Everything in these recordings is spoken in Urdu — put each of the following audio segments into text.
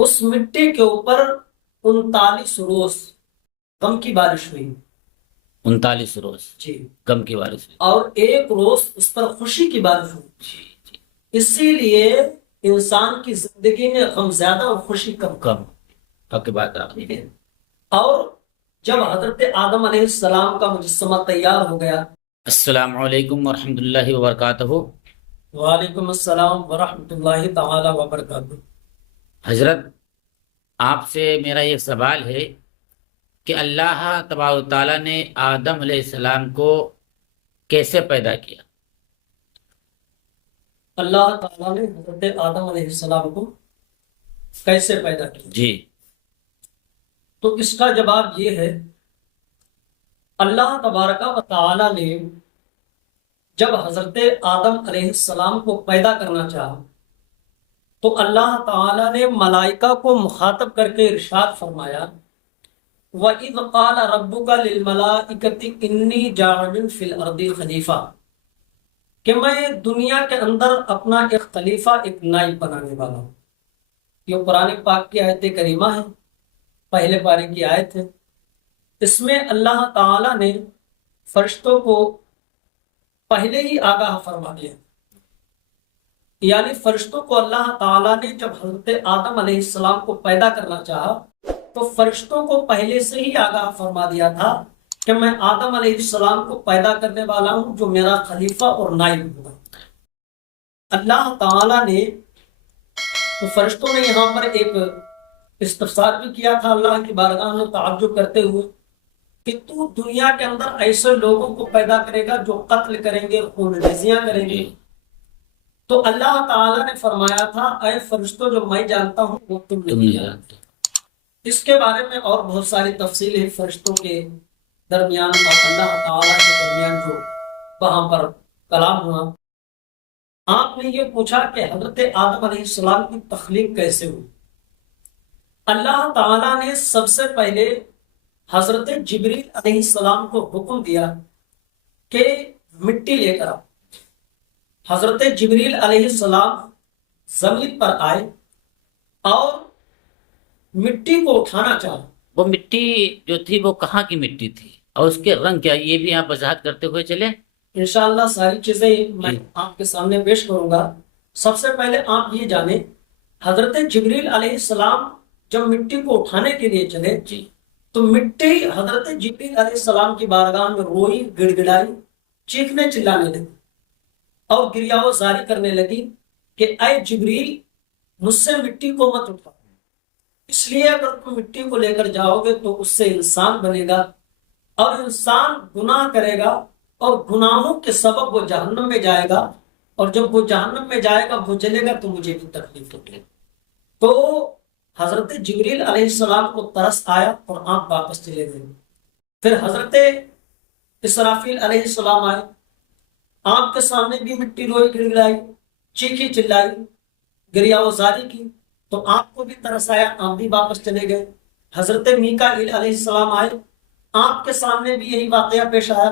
اس مٹی کے اوپر 39 روز غم کی بارش ہوئی 39 روز جی، غم کی بارش ہوئی۔ اور ایک روز اس پر خوشی کی بارش ہوئی۔ جی جی، اسی لیے انسان کی زندگی میں غم زیادہ اور خوشی کم کم حق کی بات آپ ٹھیک ہے۔ اور جب حضرت آدم علیہ السلام کا مجسمہ تیار ہو گیا، السلام علیکم ورحمۃ اللہ وبرکاتہ۔ وعلیکم السلام ورحمۃ اللہ تعالی وبرکاتہ۔ حضرت، آپ سے میرا یہ سوال ہے کہ اللہ تبارک و تعالیٰ نے آدم علیہ السلام کو کیسے پیدا کیا؟ اللہ تعالیٰ نے حضرت آدم علیہ السلام کو کیسے پیدا کیا؟ جی تو اس کا جواب یہ ہے، اللہ تبارک و تعالیٰ نے جب حضرت آدم علیہ السلام کو پیدا کرنا چاہا تو اللہ تعالیٰ نے ملائکہ کو مخاطب کر کے ارشاد فرمایا، وَإِذْ قَالَ رَبُّكَ لِلْمَلَائِكَةِ إِنِّي جَاعِلٌ فِي الْأَرْضِ خلیفہ، کہ میں دنیا کے اندر اپنا ایک خلیفہ، ایک نائب بنانے والا ہوں۔ یہ قرآن پاک کی آیت کریمہ ہے، پہلے پارے کی آیت ہے۔ اس میں اللہ تعالیٰ نے فرشتوں کو پہلے ہی آگاہ فرما دیا، یعنی فرشتوں کو اللہ تعالیٰ نے جب حضرت آدم علیہ السلام کو پیدا کرنا چاہا تو فرشتوں کو پہلے سے ہی آگاہ فرما دیا تھا کہ میں آدم علیہ السلام کو پیدا کرنے والا ہوں جو میرا خلیفہ اور نائب ہوگا۔ اللہ تعالیٰ نے تو فرشتوں نے یہاں پر ایک استفسار بھی کیا تھا اللہ کی بارگاہ میں تعجب کرتے ہوئے کہ تو دنیا کے اندر ایسے لوگوں کو پیدا کرے گا جو قتل کریں گے، خون ریزیاں کریں گے۔ تو اللہ تعالیٰ نے فرمایا تھا، اے فرشتوں، جو میں جانتا ہوں وہ تم نہیں جانتے۔ اس کے بارے میں اور بہت ساری تفصیل ہے فرشتوں کے درمیان اور اللہ تعالیٰ کے درمیان جو وہاں پر کلام ہوا۔ آپ نے یہ پوچھا کہ حضرت آدم علیہ السلام کی تخلیق کیسے ہوئی؟ اللہ تعالیٰ نے سب سے پہلے حضرت جبریل علیہ السلام کو حکم دیا کہ مٹی لے کر آؤ۔ حضرت جبریل علیہ السلام زمین پر آئے اور مٹی کو اٹھانا چاہا۔ وہ مٹی جو تھی وہ کہاں کی مٹی تھی اور اس کے رنگ کیا، یہ بھی آپ وضاحت کرتے ہوئے چلے؟ انشاءاللہ ساری چیزیں میں آپ کے سامنے پیش کروں گا۔ سب سے پہلے آپ یہ جانیں، حضرت جبریل علیہ السلام جب مٹی کو اٹھانے کے لیے چلے جی تو مٹی حضرت جبریل علیہ السلام کی بارگاہ میں روئی، گڑ گڑائی، چیخنے چلانے لگی اور گریاو زاری کرنے لگی کہ اے جبریل، مجھ سے مٹی کو مت اٹھا، اس لیے اگر تم مٹی کو لے کر جاؤ گے تو اس سے انسان بنے گا اور انسان گناہ کرے گا اور گناہوں کے سبب وہ جہنم میں جائے گا، اور جب وہ جہنم میں جائے گا، وہ جلے گا تو مجھے بھی تکلیف ہوگی۔ تو حضرت جبریل علیہ السلام کو ترس آیا اور آپ واپس چلے گئے۔ پھر حضرت اسرافیل علیہ السلام آئے، آپ کے سامنے بھی مٹی روئی، گڑ گڑائی، چیخی چلائی، گریہ وزاری کی، تو آپ کو بھی ترس آیا، آپ بھی واپس چلے گئے۔ حضرت میکائیل علیہ السلام آئے، آپ کے سامنے بھی یہی واقعہ پیش آیا،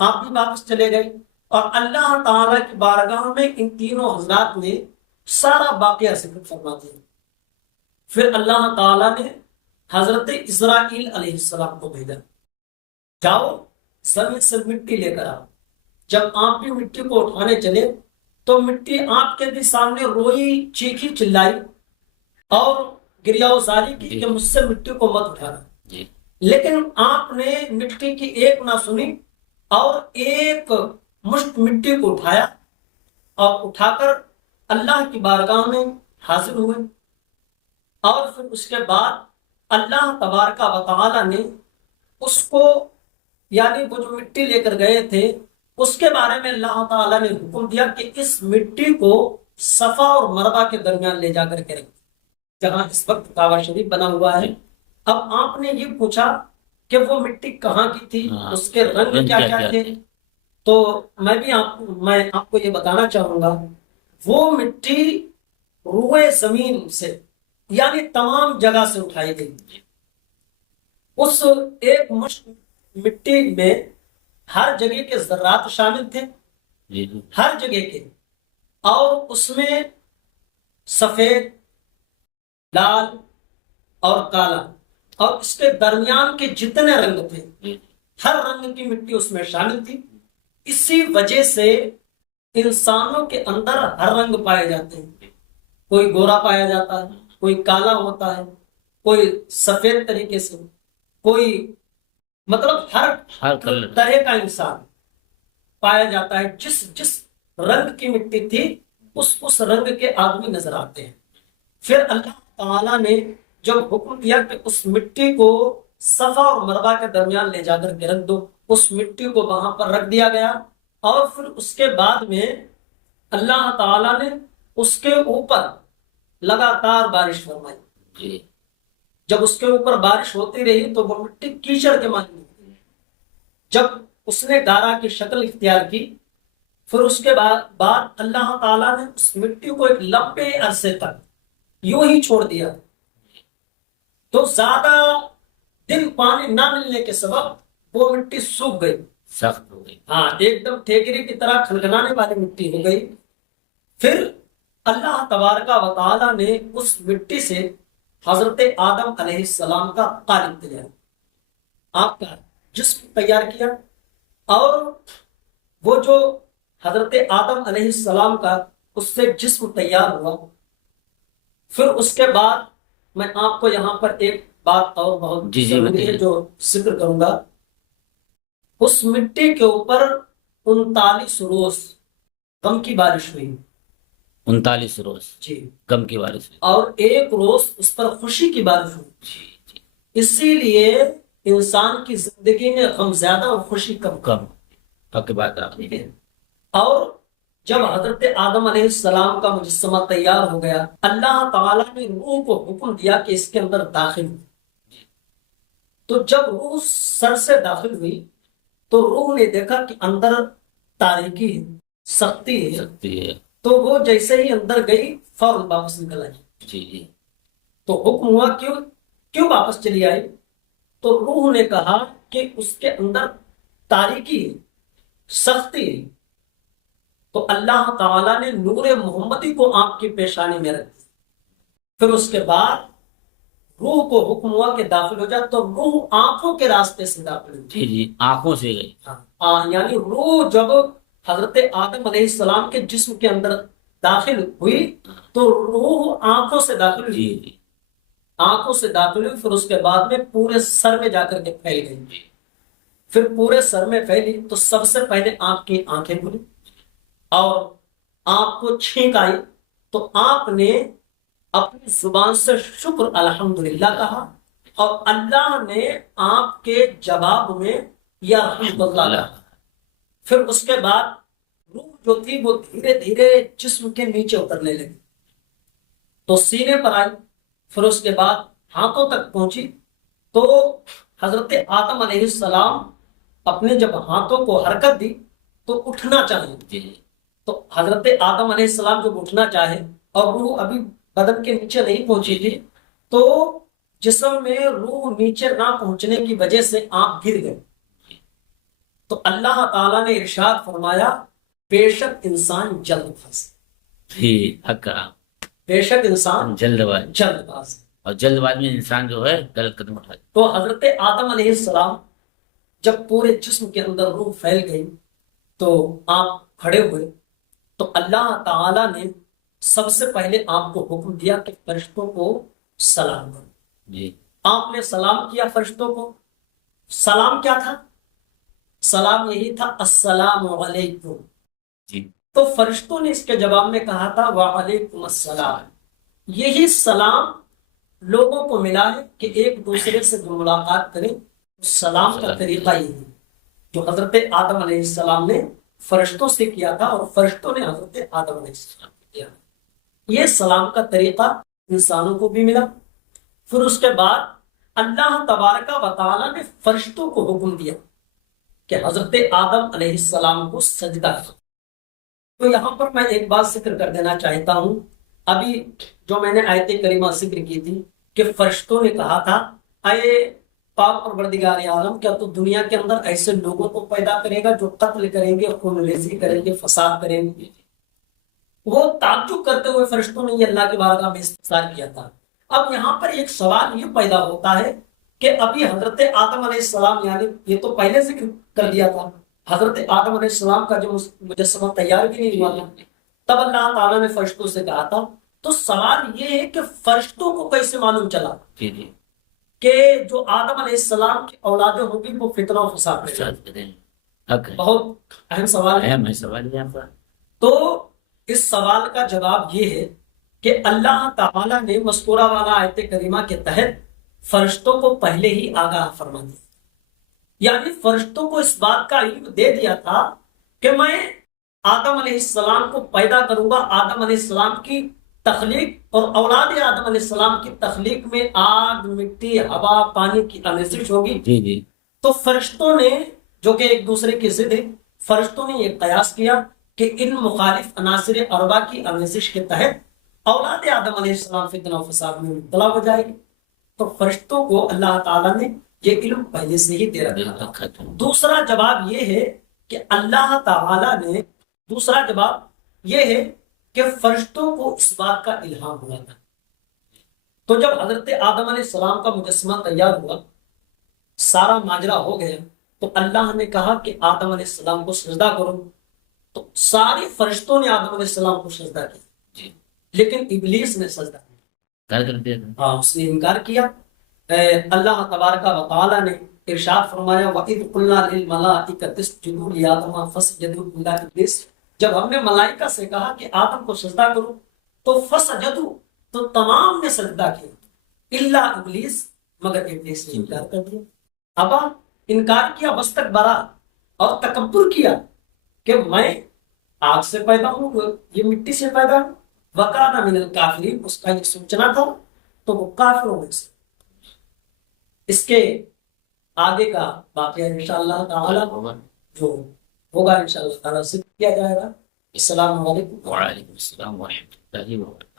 آپ بھی واپس چلے گئے، اور اللہ تعالیٰ کی بارگاہ میں ان تینوں حضرات نے سارا واقعہ ذکر فرما دیا۔ پھر اللہ تعالیٰ نے حضرت اسرائیل علیہ السلام کو بھیجا، جاؤ زمین سے مٹی لے کر آؤ۔ جب آپ بھی مٹی کو اٹھانے چلے تو مٹی آپ کے بھی سامنے روئی، چیخی چلائی اور گریہ وزاری کی کہ مجھ سے مٹی کو مت اٹھانا، لیکن آپ نے مٹی کی ایک نہ سنی اور ایک مشت مٹی کو اٹھایا اور اٹھا کر اللہ کی بارگاہ میں حاضر ہوئے، اور پھر اس کے بعد اللہ تبارک و تعالی نے اس کو، یعنی وہ جو مٹی لے کر گئے تھے، اس کے بارے میں اللہ تعالیٰ نے حکم دیا کہ اس مٹی کو صفا اور مروہ کے درمیان لے جا کر کے رکھیں، جہاں اس وقت کعبہ شریف بنا ہوا ہے۔ اب آپ نے یہ پوچھا کہ وہ مٹی کہاں کی تھی، اس کے رنگ کیا کیا تھے، تو میں آپ کو یہ بتانا چاہوں گا، وہ مٹی روئے زمین سے، یعنی تمام جگہ سے اٹھائی گئی۔ اس ایک مشت مٹی میں ہر جگہ کے ذرات شامل تھے، ہر جگہ کے، اور اس میں سفید، لال اور کالا، اور اس کے درمیان کے جتنے رنگ تھے جی ہر رنگ کی مٹی اس میں شامل تھی۔ اسی وجہ سے انسانوں کے اندر ہر رنگ پائے جاتے ہیں، کوئی گورا پایا جاتا ہے، کوئی کالا ہوتا ہے، کوئی سفید طریقے سے، کوئی مطلب ہر کلر طرح کا انسان پایا جاتا ہے۔ جس جس رنگ کی مٹی تھی اس رنگ کے آدمی نظر آتے ہیں۔ پھر اللہ تعالیٰ نے جب حکم دیا کہ اس مٹی کو صفا اور مروہ کے درمیان لے جا کر کے رکھ دو، اس مٹی کو وہاں پر رکھ دیا گیا، اور پھر اس کے بعد میں اللہ تعالیٰ نے اس کے اوپر لگاتار بارش فرمائی۔ جی جب اس کے اوپر بارش ہوتی رہی تو وہ مٹی کیچڑ کے مانند ہوتی، جب اس نے گارا کی شکل اختیار کی، پھر اس کے بعد اللہ تعالیٰ نے اس مٹی کو ایک لمبے عرصے تک یوں ہی چھوڑ دیا، تو زیادہ دن پانی نہ ملنے کے سبب وہ مٹی سوکھ گئی، سخت ہو گئی۔ ہاں ایک دم ٹھیکری کی طرح کھنکھنانے والی مٹی ہو گئی۔ پھر اللہ تبارک و تعالیٰ نے اس مٹی سے حضرت آدم علیہ السلام کا قالب تیار، آپ کا جسم تیار کیا، اور وہ جو حضرت آدم علیہ السلام کا اس سے جسم تیار ہوا، پھر اس کے بعد میں آپ کو یہاں پر ایک بات اور بہت جی ضروری بتائیے۔ ہے جو ذکر کروں گا۔ اس مٹی کے اوپر 39 روز غم کی بارش ہوئی، 39 روز جی، غم کی بارش ہوئی۔ اور ایک روز اس پر خوشی کی بارش ہوئی۔ جی جی اسی لیے انسان کی زندگی میں غم زیادہ اور خوشی کم کم حق بات آپ نے۔ ٹھیک ہے۔ اور جب حضرت آدم علیہ السلام کا مجسمہ تیار ہو گیا، اللہ تعالیٰ نے روح کو حکم دیا کہ اس کے اندر داخل ہو۔ تو جب روح سر سے داخل ہوئی تو روح نے دیکھا کہ اندر تاریکی ہے، سختی ہے، سکتی ہے۔ تو وہ جیسے ہی اندر گئی فوراً واپس نکل آئی۔ جی جی تو حکم ہوا کیوں واپس چلی آئی؟ تو روح نے کہا کہ اس کے اندر تاریکی ہے، سختی ہے۔ تو اللہ تعالیٰ نے نور محمدی کو آپ کی پیشانی میں رکھ دیا۔ پھر اس کے بعد روح کو حکم ہوا کہ داخل ہو جائے، تو روح آنکھوں کے راستے سے داخل ہوئی۔ جی جی آنکھوں سے گئی۔ یعنی روح جب حضرت آدم علیہ السلام کے جسم کے اندر داخل ہوئی تو روح آنکھوں سے داخل ہوئی، جی جی آنکھوں سے داخل ہوئی، پھر اس کے بعد میں پورے سر میں جا کر کے پھیل گئی۔ پھر پورے سر میں پھیلی تو سب سے پہلے آپ کی آنکھیں کھلی اور آپ کو چھینک آئی، تو آپ نے اپنی زبان سے شکر الحمدللہ کہا، اور اللہ نے آپ کے جواب میں یا رحمت اللہ کہا۔ پھر اس کے بعد روح جو تھی وہ دھیرے دھیرے جسم کے نیچے اترنے لگی، تو سینے پر آئی، پھر اس کے بعد ہاتھوں تک پہنچی۔ تو حضرت آدم علیہ السلام اپنے جب ہاتھوں کو حرکت دی تو اٹھنا چاہے، جی تو حضرت آدم علیہ السلام جب اٹھنا چاہے اور روح ابھی بدن کے نیچے نہیں پہنچی تھی، تو جسم میں روح نیچے نہ پہنچنے کی وجہ سے آپ گر گئے۔ تو اللہ تعالیٰ نے ارشاد فرمایا بے شک انسان جلد باز، جی حق کہا۔ بے شک انسان جلد باز، جلد باز۔ اور جلد باز میں انسان جو ہے غلط قدم اٹھا۔ تو حضرت آدم علیہ السلام جب پورے جسم کے اندر روح پھیل گئی تو آپ کھڑے ہوئے، تو اللہ تعالیٰ نے سب سے پہلے آپ کو حکم دیا کہ فرشتوں کو سلام کرو۔ جی آپ نے سلام کیا فرشتوں کو۔ سلام کیا تھا؟ سلام یہی تھا السلام علیکم۔ جی تو فرشتوں نے اس کے جواب میں کہا تھا وعلیکم السلام۔ یہی سلام لوگوں کو ملا ہے کہ ایک دوسرے سے جو ملاقات کریں، سلام کا طریقہ یہ ہے جو حضرت آدم علیہ السلام نے فرشتوں سے کیا تھا اور فرشتوں نے حضرت آدم علیہ السلام سے کیا تھا۔ یہ سلام کا طریقہ انسانوں کو بھی ملا۔ پھر اس کے بعد اللہ تبارک و تعالیٰ نے فرشتوں کو حکم دیا کہ حضرت آدم علیہ السلام کو سجدہ کرو۔ تو یہاں پر میں ایک بات ذکر کر دینا چاہتا ہوں، ابھی جو میں نے آیت کریمہ ذکر کی تھی کہ فرشتوں نے کہا تھا اے پاک پروردگار عالم، کیا تو دنیا کے اندر ایسے لوگوں کو پیدا کرے گا جو قتل کریں گے، خون ریزی کریں گے، فساد کریں گے؟ وہ تعجب کرتے ہوئے فرشتوں نے یہ اللہ کی بارگاہ میں استفسار کیا تھا، اب یہاں پر ایک سوال یہ پیدا ہوتا ہے کہ ابھی حضرت آدم علیہ السلام، یعنی یہ تو پہلے ذکر کر دیا تھا، حضرت آدم علیہ السلام کا جو مجسمہ تیار بھی نہیں ہوا تھا، تب اللہ تعالیٰ نے فرشتوں سے کہا تھا. تو سوال یہ ہے کہ فرشتوں کو کیسے معلوم چلا جی جی کہ جو آدم علیہ السلام کی اولادیں ہوگی وہ فتنہ و فساد میں جائیں؟ حق ہے، بہت اہم سوال ہے. اہم ہے سوال یہاں پر. تو اس سوال کا جواب یہ ہے کہ اللہ تعالیٰ نے مذکورہ والا آیت کریمہ کے تحت فرشتوں کو پہلے ہی آگاہ فرما دیا، یعنی فرشتوں کو اس بات کا علم دے دیا تھا کہ میں آدم علیہ السلام کو پیدا کروں گا. آدم علیہ السلام کی تخلیق اور اولاد آدم علیہ السلام کی تخلیق میں آگ، مٹی، ہوا، پانی کی آمیزش ہوگی. جی جی تو فرشتوں نے، جو کہ ایک دوسرے کی ضد ہے، فرشتوں نے یہ قیاس کیا کہ ان مخالف عناصر اربع کی آمیزش کے تحت اولاد آدم علیہ السلام فتنہ و فساد میں مبتلا ہو جائے گی. تو فرشتوں کو اللہ تعالیٰ نے یہ علم پہلے سے ہی دے رکھا تھا. دوسرا جواب یہ ہے کہ اللہ تعالیٰ نے، دوسرا جواب یہ ہے کہ فرشتوں کو اس بات کا الہام ہوا تھا. تو جب حضرت آدم علیہ السلام کا مجسمہ تیار ہوا، سارا ماجرا ہو گیا، تو اللہ نے کہا کہ آدم علیہ السلام کو سجدہ کرو. تو سارے فرشتوں نے آدم علیہ السلام کو سجدہ کیا، جی لیکن ابلیس نے سجدہ کر دیا تھا. ہاں اس نے انکار کیا. اللہ تبارک و تعالیٰ نے ارشاد فرمایا وَإِذْ قُلْنَا لِلْمَلَائِكَةِ اسْجُدُوا لِآدَمَ فَسَجَدُوا إِلَّا إِبْلِيسَ، جب ہم نے ملائکہ سے کہا کہ آدم کو سجدہ کرو تو فسجدوا، تو تمام نے سجدہ کیا الا ابلیس، مگر ابلیس نے انکار کر دیا. ابا، انکار کیا، مستکبرا، اور تکبر کیا کہ میں آگ سے پیدا ہوں، یہ مٹی سے پیدا ہوں. وَكَانَ مِنَ الْكَافِرِينَ، اس کا یہ سوچنا تھا تو وہ کافروں میں سے. اس کے آگے کا واقعہ انشاءاللہ تعالی جو ہوگا انشاءاللہ تعالی ذکر کیا جائے گا. السلام علیکم. وعلیکم السلام ورحمۃ اللہ وبرکاتہ.